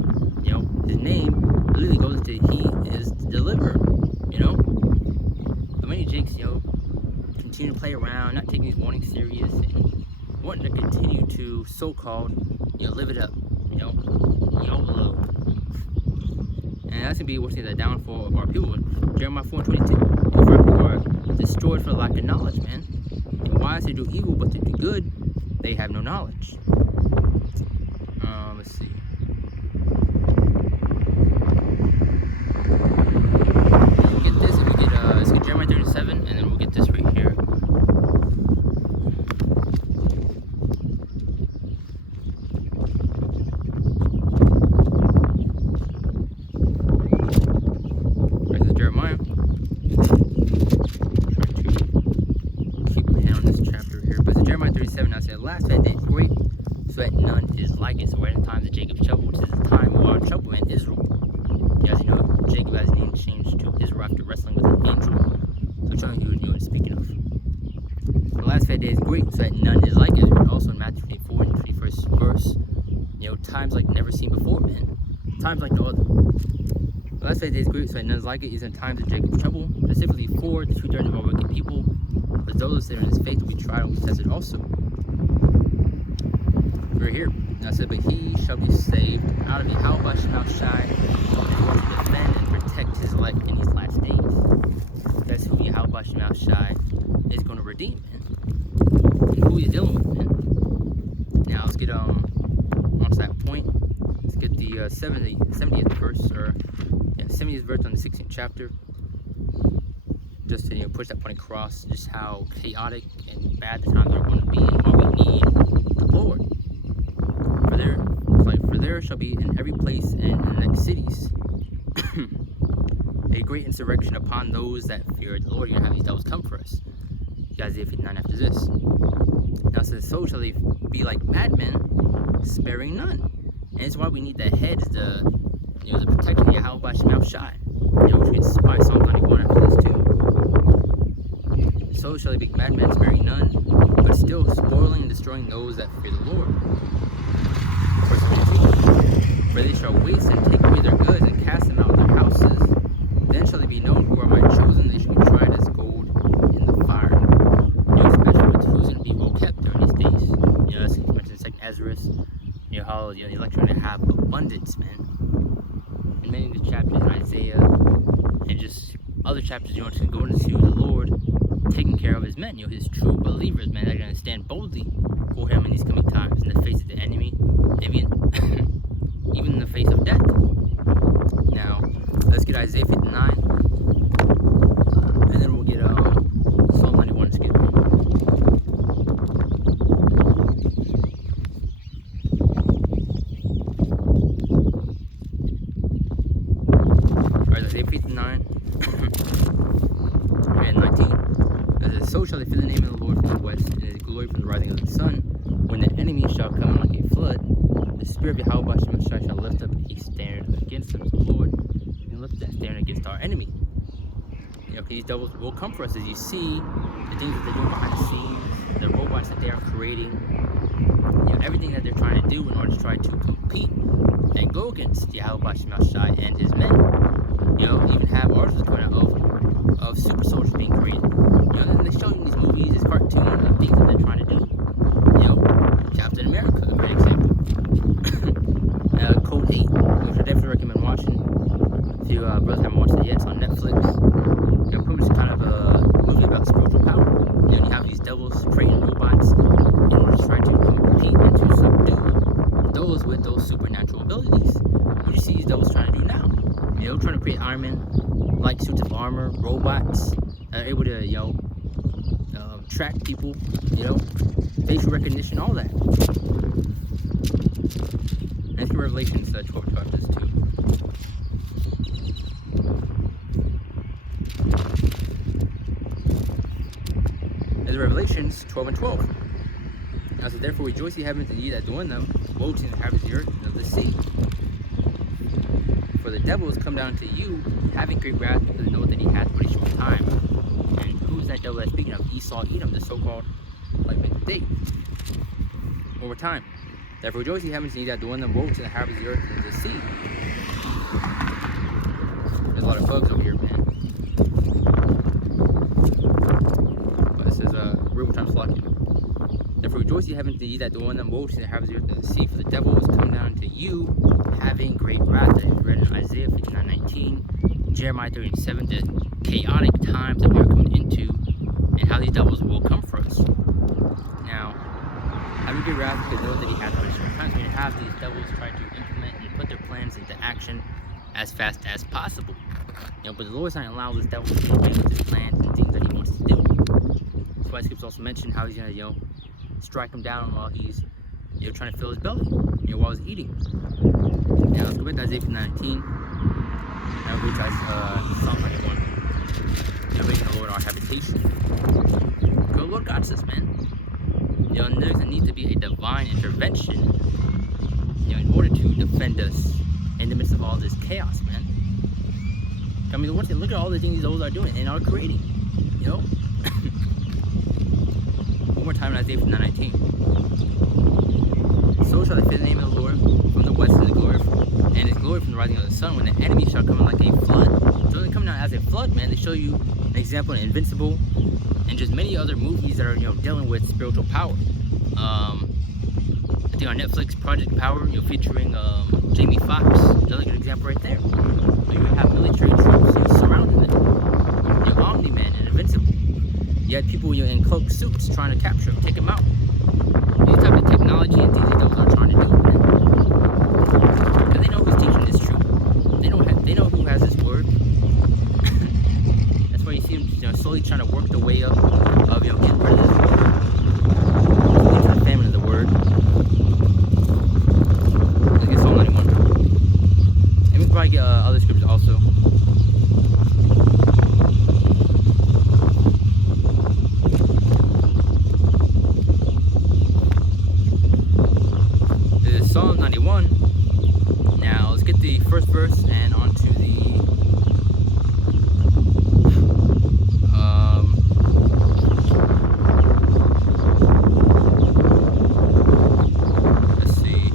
His name literally goes to He is the Deliverer, But many Jakes, continue to play around, not taking these warnings serious, and wanting to continue to so-called, live it up, YOLO. And that's going to be what's the downfall of our people. Jeremiah 4:22. For our people are destroyed for lack of knowledge, man. And why to do evil but to do good, they have no knowledge. Let's see. We'll get this, and let's get Jeremiah 37, and then we'll get this right here. Last that day great, so that none is like it. So we're in the times of Jacob's trouble, which is the time of our trouble in Israel. As you know, Jacob has his name changed to Israel after wrestling with an angel. So showing you what he was speaking of. The last 5 days great, so that none is like it. And also in Matthew 24 and 21st verse, times like never seen before, man. Times like no other. The last 5 days great, so that none is like it, is in times of Jacob's trouble, specifically for the 2/3 of our wicked people. But those that are in his faith will be tried and will be tested also. We're here. Now said, but he shall be saved out of Yahweh Shemel Shai, and going to defend and protect his elect in these last days. That's who Yahweh Shemel Shai is going to redeem, man. And who he's dealing with, man. Now let's get on to that point. Let's get the 70th verse, 70th verse on the 16th chapter. Just to push that point across, just how chaotic and bad the times are going to be, and why we need the Lord. For there shall be in every place and in the next cities a great insurrection upon those that fear the Lord. You're going to have these devils come for us. Isaiah 59 after this. Now it says, so shall they be like madmen, sparing none. And it's why we need the hedge, the protection of Yahweh Shemel Shai. Which we can spy Psalm 91 after this too. So shall they be madmen, sparing none, but still spoiling and destroying those that fear the Lord. Verse 15, for they shall waste and take away their goods and cast them out of their houses. Then shall they be known who are my chosen, they shall be tried as gold in the fire. Especially with who's going to be well kept during these days. As mentioned in 2nd Ezra, how the elect are going to have abundance, man. And many of the chapters in Isaiah and just other chapters, it's going to go into the Lord taking care of his men, his true believers, man, that are going to stand boldly for him in these coming times, in the face of the enemy, even in the face of death. Now, let's get Isaiah 59, and then we'll get Psalm 91, excuse me. Alright, Isaiah 59, and 19. So shall they fear the name of the Lord from the west, and his glory from the rising of the sun. When the enemy shall come like a flood, the spirit of Yahweh shall lift up a standard against us, the Lord, and lift that stand against our enemy. Because these devils will come for us, as you see the things that they're doing behind the scenes, the robots that they are creating, everything that they're trying to do in order to try to compete and go against Yahweh Shai and his men. Even have articles coming out of super soldiers being created. They show you in these movies, these cartoons, the things that they're trying to do. Captain America, a great example. Code 8, which I definitely recommend watching. If you brothers haven't watched it yet, it's on Netflix. Pretty much kind of a movie about spiritual power. You have these devils creating robots in order to try to compete and to subdue those with those supernatural abilities. What do you see these devils trying to do now? Trying to create Iron Man-like suits of armor, robots that are able to, track people, facial recognition, all that. And it's in Revelations 12 verses 2. There's Revelations 12 and 12. Now, so therefore rejoice ye heavens, and ye that dwell in them, woe to the inhabitants of the earth and of the sea. For the devil has come down to you, having great wrath, because they know that he hath but a short time. And who is that devil that's speaking of? Esau, Edom, the so-called like today. Over time. Therefore rejoice ye heavens, and ye that dwell in them, woe to the inhabitants of the earth and of the sea. There's a lot of bugs over here, man. But it says, real time slocking. Therefore rejoice ye heavens, and ye that dwell in them, woe to the inhabitants of the earth and the sea. For the devil has come down to you, having great wrath. That is read in Isaiah 59:19, Jeremiah 37, the chaotic times that we are coming into, and how these devils will come for us. Now, having great wrath because know that he has but a short time. So we have these devils try to implement and put their plans into action as fast as possible. But the Lord's not allowing this devil to implement his plans and things that he wants to do. That's why Scripture also mentioned how he's gonna, strike him down while he's, trying to fill his belly, while he's eating. Now let's go back to Isaiah 19. Now we read Psalm 91. Now raising the Lord our habitation. The Lord got us, man. And there's a need to be a divine intervention, in order to defend us in the midst of all this chaos, man. I mean, look at all the things these devils are doing and are creating, One more time in Isaiah 19. So shall they fear the name of the Lord from the west to the glory, and his glory from the rising of the sun, when the enemy shall come in like a flood. So they're coming out as a flood, man. They show you an example in Invincible and just many other movies that are, dealing with spiritual power. I think on Netflix, Project Power, featuring Jamie Foxx, another good example right there. You have military troops surrounding them. Omni-Man and Invincible. You had people in cloaked suits trying to capture him, take him out. These type of technology and things that those are trying to do, man. Because they know who's teaching this truth. They know who has this word. That's why you see them, slowly trying to work the way up of, getting rid of this word. Slowly trying to famine of the word. Look at Psalm 91. And we can probably get other scriptures also. Psalm 91. Now let's get the first verse and onto the let's see.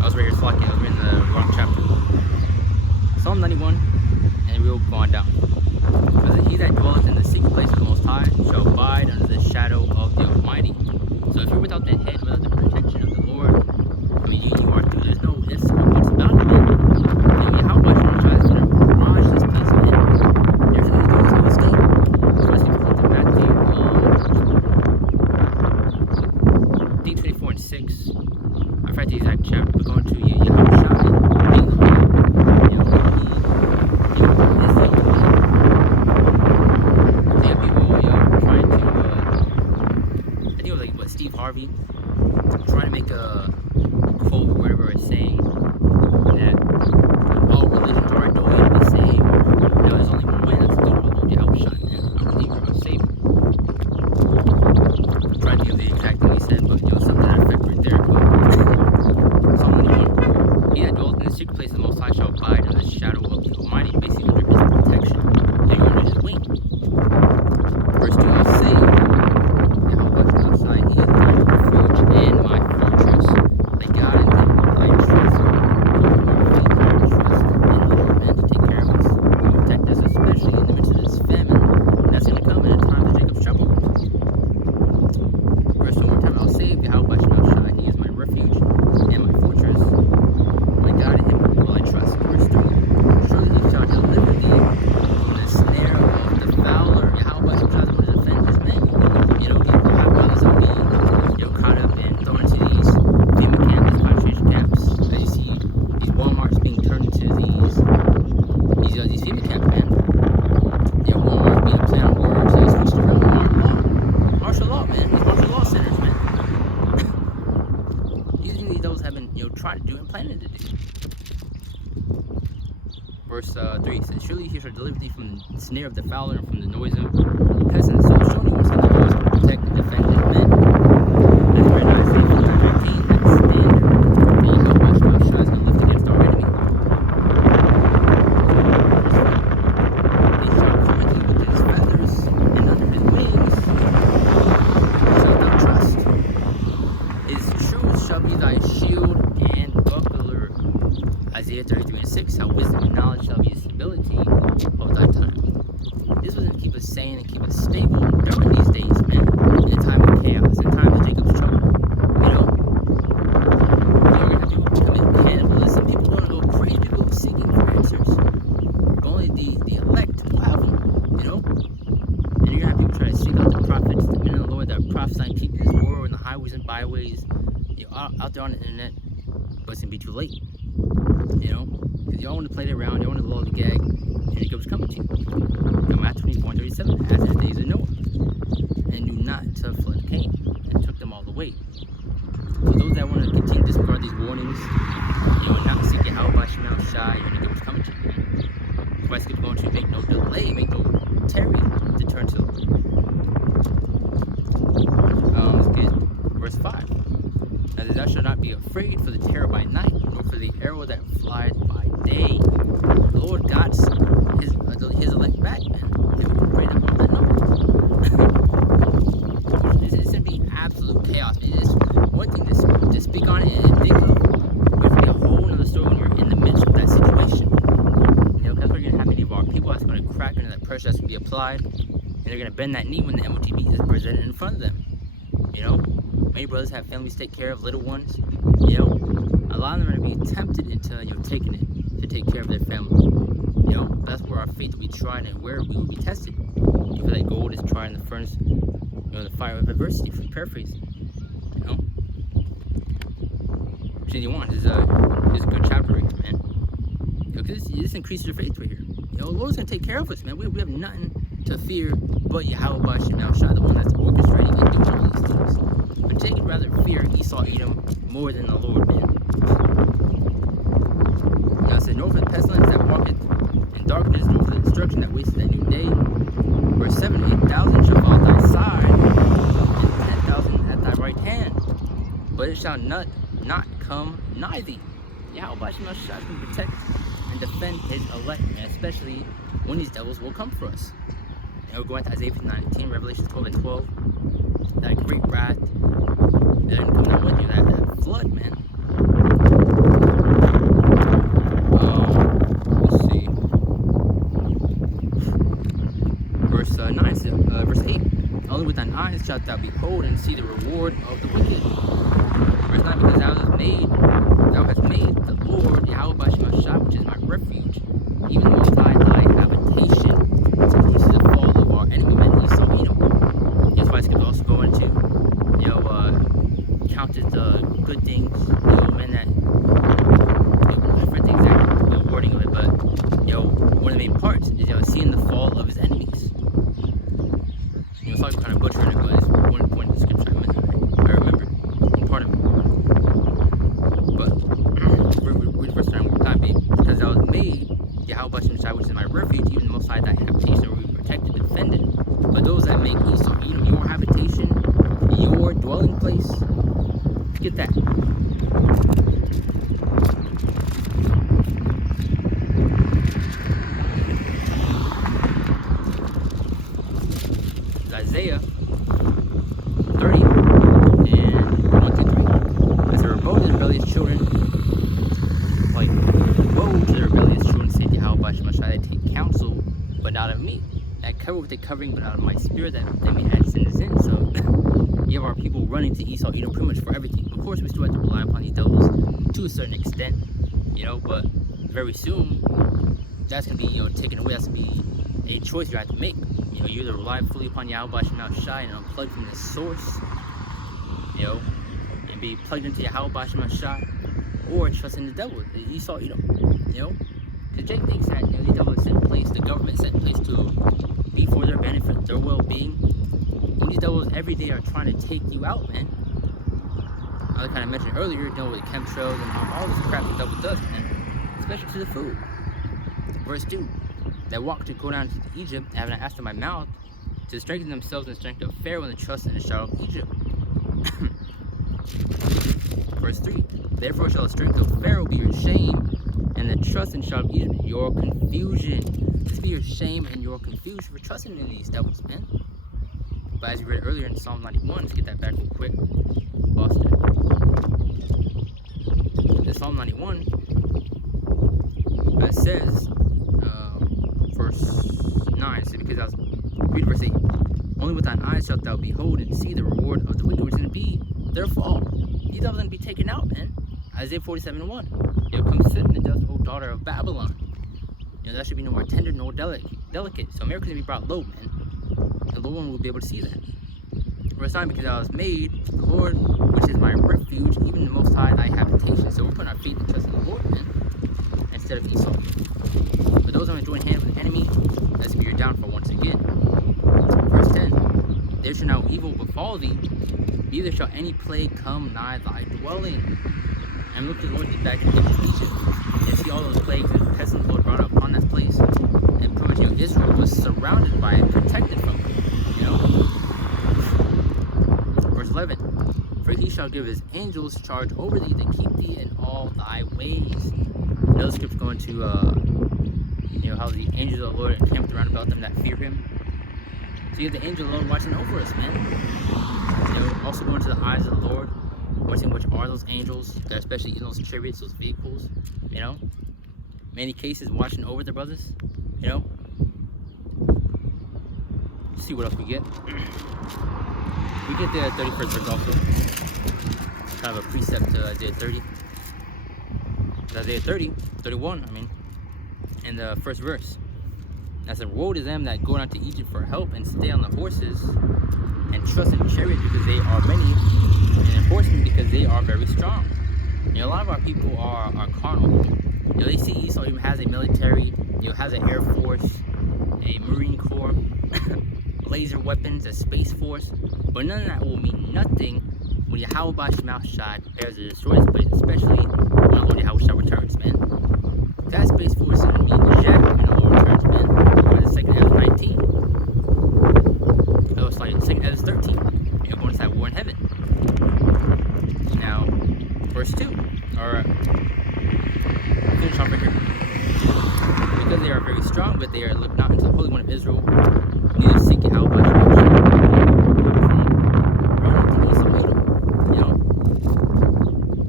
I was right here slacking. I was reading the wrong chapter. Psalm 91, and we will go on down. He that dwelleth in the secret place of the Most High shall abide under the shadow of the Almighty. So if you're without the head, without the protection of the Lord, I mean, you are through. There's no ifs or buts about it, man. How much you try to barrage this place, man? Everything's going to this game. So let's get to Matthew, I think 24 and 6. I forgot the exact chapter, but going to Yahushua. Steve Harvey trying to make a quote or whatever it's saying yeah, man. Yeah, we want to be a play on words. They switched around martial law, man. These martial law centers, man. These things those have been, trying to do and planning to do. Verse 3 says, surely he shall deliver thee from the snare of the fowler and from the noise of pestilence. So show me what's the Lord is going to protect and defend his men. As read in Isaiah 59:19, that standard that Yahweh Shai is going to lift against our enemy. He shall cover thee with his feathers, and under his wings shalt thou trust. His truth shall be thy shield and buckler. Isaiah 33:6, how wisdom and knowledge shall be the stability of thy time. This was to keep us sane and keep us stable during these days, man. In a time of chaos, in a time of Jacob's trouble. You're gonna have people commit cannibalism, people gonna go crazy, people seeking for answers. But only the elect will have them, And you're gonna have people try to seek out the prophets, the men of the Lord that are prophesying, keeping his word in the highways and byways, out there on the internet, but it's gonna be too late. Because y'all want to play it around, y'all want to lollygag, and Jacob's coming to you. Matthew 24:37, as in the days of Noah, and knew not till the flood came, and took them all away. So those that want to continue to disregard these warnings, not seek it out by Shemal Shai, and Jacob's coming to you, man. That's why it's going to make no delay, make no tarry to turn to the Lord. Let's get verse 5. As thou shalt not be afraid for the terror by night, nor for the arrow that flieth by day. The Lord God's his elect back, man. If we pray that number. It's gonna be absolute chaos, man. It's one thing to speak on it and think of, but it's gonna be a whole other story when you're in the midst of that situation. That's what's gonna happen to our people. That's gonna crack under that pressure that's gonna be applied, and they're gonna bend that knee when the MOTB is presented in front of them. Many brothers have families to take care of, little ones. A lot of them are going to be tempted into taking it to take care of their family. That's where our faith will be tried and where we will be tested. You feel like gold is tried in the furnace, the fire of adversity. For paraphrasing, Which you want is a good chapter right here, man. Because this increases your faith right here. The Lord's going to take care of us, man. We have nothing to fear but Yahweh by Shemal Shai, the one that's orchestrating and doing all these things. But Jacob rather fear Esau Edom more than the Lord, man. Now it said, nor for the pestilence that walketh in darkness, nor for the destruction that wasteth at noonday. Verse 7, 8,000 shall fall at thy side, and 10,000 at thy right hand, but it shall not come nigh thee. Yahweh by Shemal Shai can protect and defend his elect, man, especially when these devils will come for us. We're going to Isaiah 59:18, Revelation 12:12. That great wrath that didn't come down with you, that flood, man. Let's see. Verse 8. Only with thine eyes shalt thou behold and see the reward of the wicked. Verse 9. Because thou hast made the Lord Yahweh by Shemal Shai, which is my refuge, even the Most High thy habitation. This is the fall of our enemy, man, Esau Edom. That's why it's going to also go into, counted the good things, men that, I forget the exact wording of it, but, one of the main parts is, seeing the fall of his enemies. Sorry for kind of butchering it, but it's one point in the scripture I remember one part of it. But, read verse 9 one more time, babe. Because thou was made Yahweh by Shemal Shai, which is my refuge, even the Most High thy habitation, where we protected and defended. But those that make Esau Edom your habitation, your dwelling place, get that. Isaiah 30 and 1-3. As a rebel to the rebellious children, like, woe to the rebellious children, say to Yahweh by Shemal Shai, they take counsel, but not of me. That cover with the covering, but out of my spirit, that they may add sin to sin. So, you have our people running to Esau Edom pretty much for everything. Of course, we still have to rely upon these devils to a certain extent, but very soon, that's going to be, taken away. That's going to be a choice you have to make. You either rely fully upon Yahweh by Shemal Shai and unplug from the source, and be plugged into Yahweh by Shemal Shai, or trust in the devil, the Esau Edom, because Jake thinks that, the devil is in place, the government well-being, when these devils every day are trying to take you out, man. I kind of mentioned earlier, dealing with chemtrails and all this crap the devil does, man, especially to the food. Verse 2, that walked to go down to Egypt, having asked in my mouth, to strengthen themselves in the strength of Pharaoh and the trust in the shadow of Egypt. Verse 3, therefore shall the strength of Pharaoh be your shame, and the trust in the shadow of Egypt your confusion. This be your shame and your confusion for trusting in these devils, man. But as we read earlier in Psalm 91, let's get that back real quick. Lost it. In Psalm 91, it says, verse 9, so because I was reading verse 8, only with thine eyes shalt thou behold and see the reward of the wicked, which is going to be their fall. These devils going to be taken out, man. Isaiah 47:1. You'll come sit in the dust, O daughter of Babylon. That should be no more tender nor delicate. So America's going to be brought low, man. The low one will be able to see that. Verse 9, because I was made, the Lord, which is my refuge, even the Most High, thy habitation. So we're putting our faith and trust in the Lord, man, instead of Esau. But those who join hands with the enemy, that's going to be your downfall once again. Verse 10, there shall no evil befall thee, neither shall any plague come nigh thy dwelling. And look to the Lord get back into Egypt and see all those plagues and pests the Lord brought upon that place. And pretty much, Israel was surrounded by it, protected from it, Verse 11, for he shall give his angels charge over thee to keep thee in all thy ways. The scripture going to, how the angels of the Lord encamped around about them that fear him. So you have the angel of the Lord watching over us, man. Also going to the eyes of the Lord, watching which are those angels, that especially in those chariots, those vehicles, Many cases watching over the brothers, Let's see what else we get. We get the 31st verse also. Kind of a precept to Isaiah 30. Isaiah 31, in the first verse. That's a woe to them that go down to Egypt for help and stay on the horses and trust in chariots because they are many, and in horsemen because they are very strong. A lot of our people are carnal. They see Esau even has a military, has an air force, a marine corps, laser weapons, a space force, but none of that will mean nothing when Yahweh Shemel Shai prepares to destroy this place, especially when the Lord Yahweh Shai returns, man. That space force is going to mean jack when the Lord returns, man. Or the second Ezra 19. Oh, sorry, the second Ezra 13. You're going to that war in heaven. Now, verse 2, or finish off right here. Because they are very strong, but they are looked not into the Holy One of Israel, neither seek Yahweh.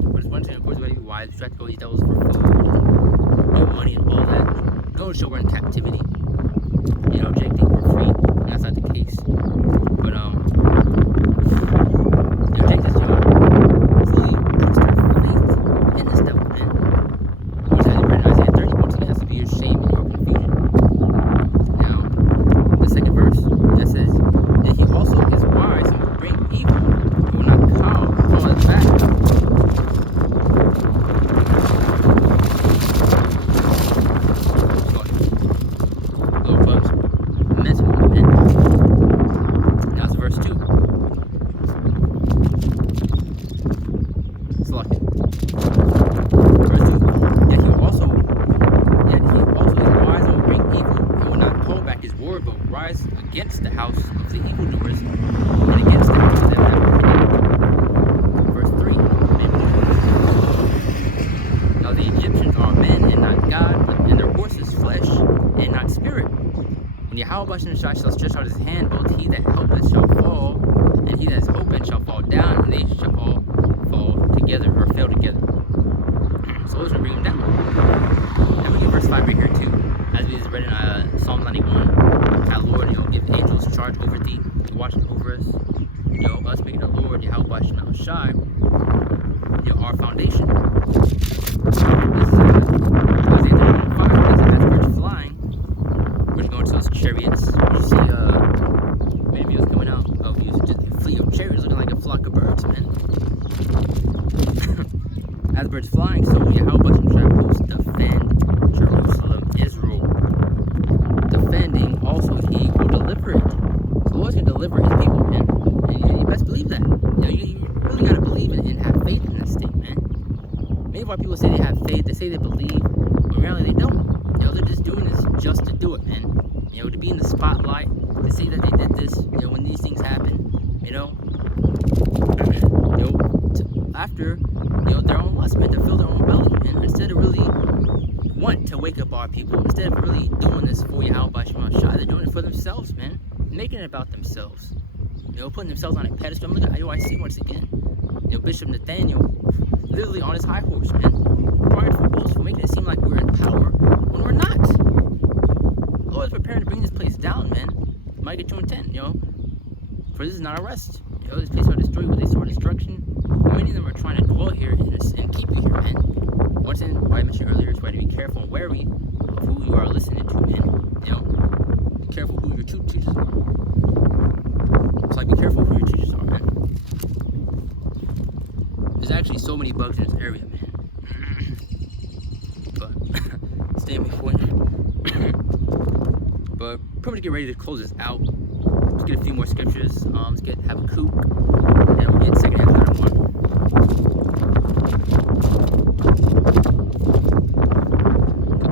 But it's one thing, of course, we gotta be wise. We try to go eat devils for food, money, and all that. Go to show we're in captivity. Jake think we're free. And that's not the case. But take this job. Fully put your faith in this devil, man. Which as you read in Isaiah 30, once again has to be your shame and your confusion. Now, the second verse, that says, that he also is wise and will bring evil. He will not come us back. Little bugs messing with the pen. Now it's verse 2. Select it. Verse 2. Yet he also is wise and will bring evil, and will not call back his word, but will rise against the house of the evildoers and against the house of them that wicked. Verse 3. Now the Egyptians are men and not God, and their horses flesh and not spirit. When Yahweh shall stretch out his hand, both he that helpeth shall fall, and he that is hoping shall fall down, and they shall all fall together or fail together. So those will bring him down. Then we get verse 5 right here too. As we just read in Psalm 91, our Lord, give angels charge over thee, watching over us. Us making the Lord, Yahweh Shemel Shai, our foundation. This is Isaiah 5, that's birds flying. We're going to those chariots. You see many videos coming out of just a fleet of chariots looking like a flock of birds, man. As birds flying, so Yahweh Shemel hosts defend Jerusalem, Israel. Defending, also he will deliver it. So of our people say they have faith, they say they believe, but in reality they don't. They're just doing this just to do it, man. To be in the spotlight, to say that they did this, when these things happen, after, their own lust, man, to fill their own belly, and instead of really want to wake up our people, instead of really doing this for Yahweh by Shema Shai, they're doing it for themselves, man, making it about themselves, putting themselves on a pedestal. Look at IOIC once again, Bishop Nathaniel, literally on his high horse, man, prideful, boastful, making it seem like we're in power when we're not. Lord is preparing to bring this place down, man. Micah 2:10, for this is not a rest. This place shall destroy with a sword of destruction. Many of them are trying to dwell here and keep you here, man. Once again, what I mentioned earlier is why to be careful and wary of who you are listening to, man. Be careful who your true teachers are. It's like, be careful who your teachers are, man. There's actually so many bugs in this area, man. But stay away from it. But pretty much get ready to close this out. Let's get a few more scriptures. Let's get Habakkuk, and we'll get 2nd Ezra 1.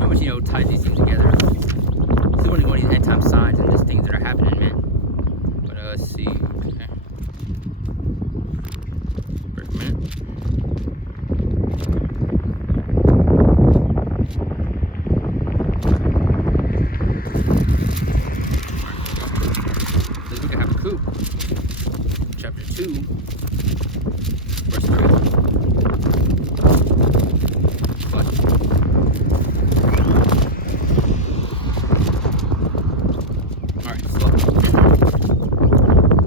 Pretty much, ties these things together. Still want to go into these end time signs and just things that are happening, man. But let's see. Okay. Wait a minute. Let's look at Habakkuk, chapter 2, verse 3. Alright, slow.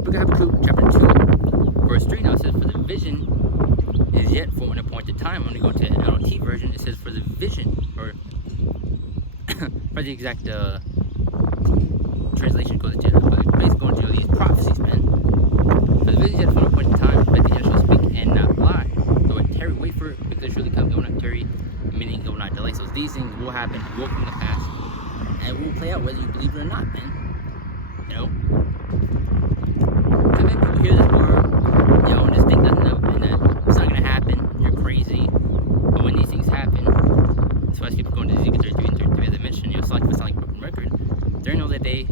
Book of Habakkuk, chapter 2, verse 3. Now it says, for the vision is yet for an appointed time. I'm going to go to the NLT version. It says, for the vision, or for the exact translation goes to, but basically going to these prophecies, man. For the vision yet for an appointed time, but the end shall speak and not lie. Though it tarry, wait for it, because it surely comes, it will not tarry, meaning it will not delay. So these things will happen, will come to pass, and it will play out whether you believe it or not, man. So many people hear this word, and just think nothing of it, and that it's not going to happen, you're crazy. But when these things happen, that's why people going to Ezekiel 33 and 33, as I mentioned, it's like a broken record. They know that they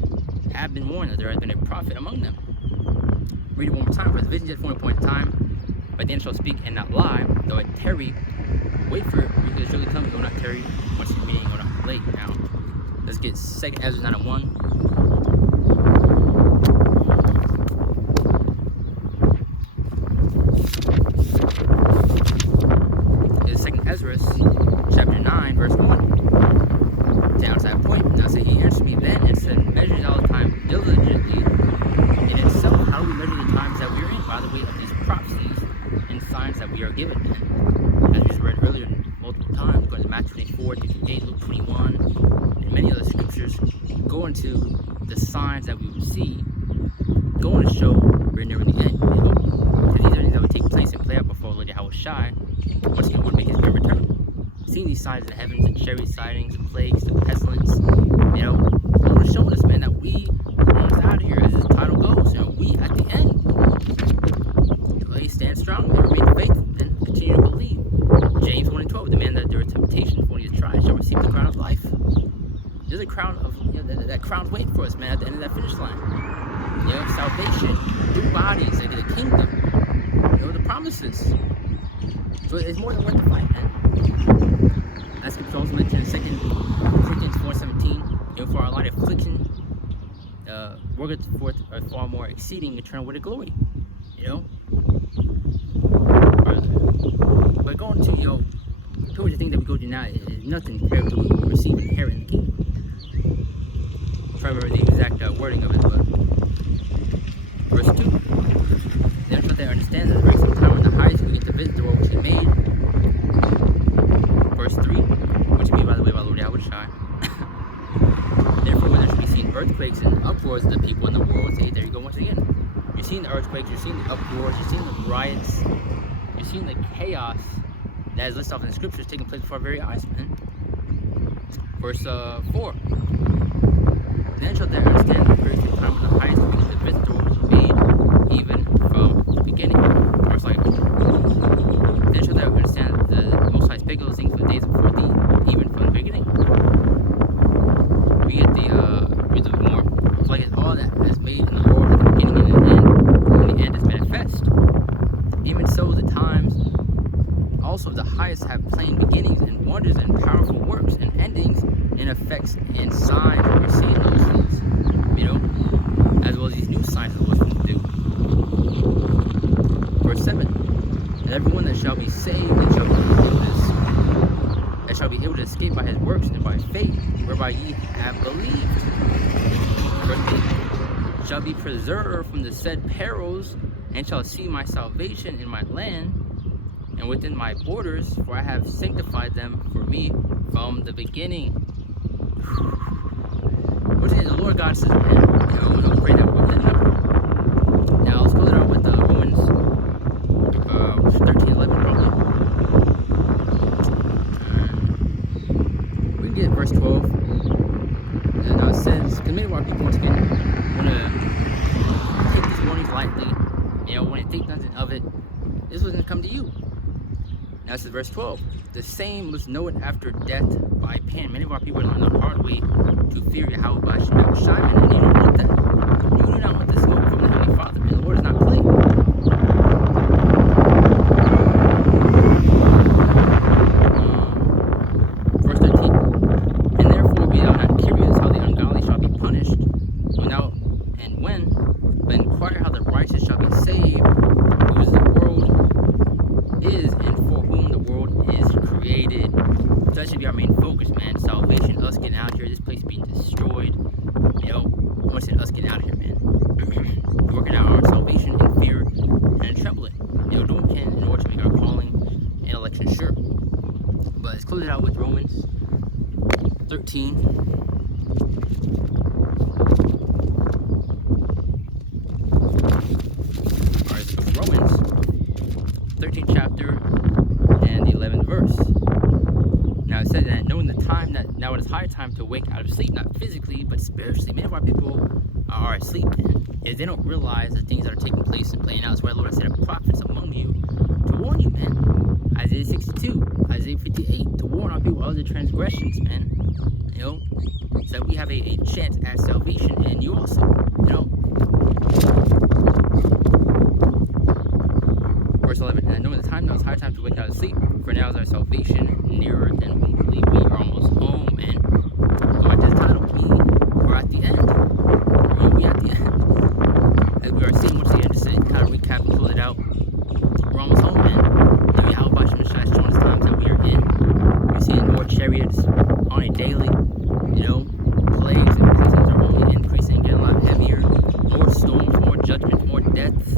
have been warned that there has been a prophet among them. Read it one more time. For the vision yet for an appointed time, but then shall speak and not lie, though it tarry, wait for it, because it surely comes, it will not tarry, once it's meeting, it will not delay. Now, let's get 2nd Ezra 9:1. It's 2nd Ezra, chapter 9, verse 1. Down to that point, now say, he answered me then and said, measure all the time diligently in itself. How do we measure the times that we are in? By the way of these prophecies and signs that we are given. As we just read earlier multiple times, going to Matthew 24, 28, Luke 21, and many other scriptures, go into the signs that we will see, going to show we're near the end. Because these are things that would take place and play out before Lord Yahweh Shai, once he would make his great return. Seeing these signs in the heavens, the chariot sightings, the plagues, the pestilence, the Lord is showing us, man, that we are almost out of here, as his title goes. We at the end. Stand strong and remain faithful and continue to believe. James 1:12, the man that there is temptation when he is tried shall receive the crown of life. There's a crown of that crown's waiting for us, man, at the end of that finish line. Salvation, new bodies, and the kingdom. The promises. So it's more than worth the fight, man. As scripture also mentioned in 2 Corinthians 4:17, for our light affliction, worketh forth a far more exceeding eternal weight of glory. But going to, towards the things that we go to now is nothing compared to what we receive and inherit in the kingdom. I'm trying to remember the exact wording of it, but verse 2. Then shall they understand that the grace of time when the highest we get to visit the world which he made. Verse 3, which be by the way by Lord Yahweh Shai. Therefore, when there should be seen earthquakes and uproars of the people in the world, say, there you go once again. You're seeing the earthquakes, you're seeing the uproars, you're seeing the riots, you're seeing the chaos that is listed off in the scriptures taking place before our very eyes, man. Verse 4. Then shall they understand the grace of time when the highest we get to visit the world which he made, even from the beginning. Verse like, then shall they understand that the Most High spake read a bit more. So like all that has made in the Lord at the beginning and the end, and the end is manifest. Even so, the times also of the highest have plain beginnings and wonders and powerful works and endings and effects and signs. We're seeing those things, as well as these new signs of what's going to do. Verse 7. And everyone that shall be saved and shall be able to escape by his works and by faith, whereby ye have believed. Verse 8. Shall be preserved from the said perils, and shall see my salvation in my land, and within my borders, for I have sanctified them for me from the beginning. Which is the Lord God says, man, I'll pray that with that number. Now let's close it out with Romans 13:11 probably. We can get verse 12. And now it says, because many of our people want to take these warnings lightly, when they think nothing of it, this was going to come to you. Now it says verse 12. The same was known after death by pain. Many of our people learn the hard way to fear Yahweh by Shema Shimon, and you don't want that. You do not want the smoke from the Heavenly Father, and the Lord is not playing. Verse 13. And therefore be thou not curious how the ungodly shall be punished, but inquire how the righteous shall be saved, whose the world is, and for whom the world is created. So that should be our main focus, man. Salvation, us getting out of here, this place being destroyed. What's in us getting out of here, man? Working out our salvation in fear and trembling. Doing what we can in order to make our calling and election sure. But let's close it out with Romans 13. Alright, so Romans 13th chapter and the 11th verse. Now it says that knowing the time that now it is high time to wake out of sleep, not physically but spiritually. Many of our people are asleep, man. They don't realize the things that are taking place and playing out. That's why the Lord has set up prophets among you to warn you, man. Isaiah 62, Isaiah 58, to warn our people of the transgressions, man. So that we have a chance at salvation, and you also, Verse 11, and knowing the time now is high time to wake out of sleep, for now is our salvation nearer than we believe. We are almost home, man. So at this time, we're at the end. We're at the end. As we are seeing what's the end, just to kind of recap and close it out. We're almost home, man. How about you, Messiah, showing us times that we are in. We're seeing more chariots on a daily, plagues and blessings are only increasing, getting a lot heavier. More storms, more judgments, more deaths.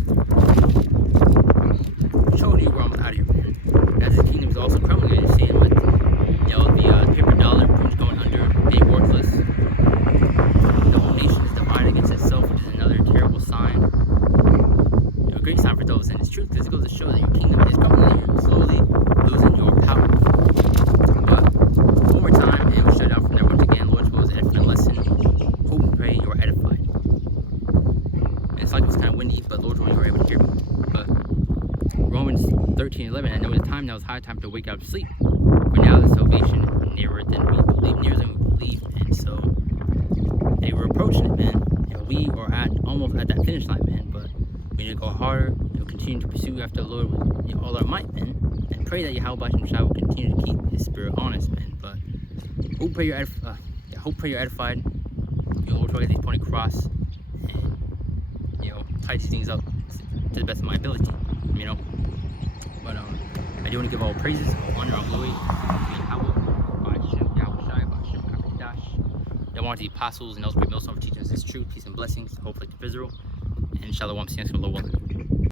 Showing you we're almost out of here, man. As the kingdom is also crumbling, as you're seeing with, the paper dollar going under, being worthless. The whole nation is divided against itself, which is another terrible sign. A great sign for those, and it's truth, because it goes to show that your kingdom is crumbling, and you're slowly losing your power. But one more time, and we'll shut it out from there once again. Lord, suppose edifying lesson. Hope and pray you're edified. And it's like it's kind of windy, but Lord, you were able to hear me. But Romans 13:11, I know the time now is high time to wake out of sleep. For now the salvation nearer than we believe, and so we're approaching it, man. We are almost at that finish line, man. But we need to go harder, continue to pursue after the Lord with all our might, man, and pray that Yahweh will continue to keep His Spirit on us, man. But hope pray you're edified. Lord, try to get these point across, and tie these things up to the best of my ability, But I do want to give all praises, all honor, all glory to Yahweh, by Shem, Yahweh, by Shem, that wanted the apostles and those great millstones for teaching us His truth, peace, and blessings, hopefully to Israel. And Shalom, see you next time, Lord willing.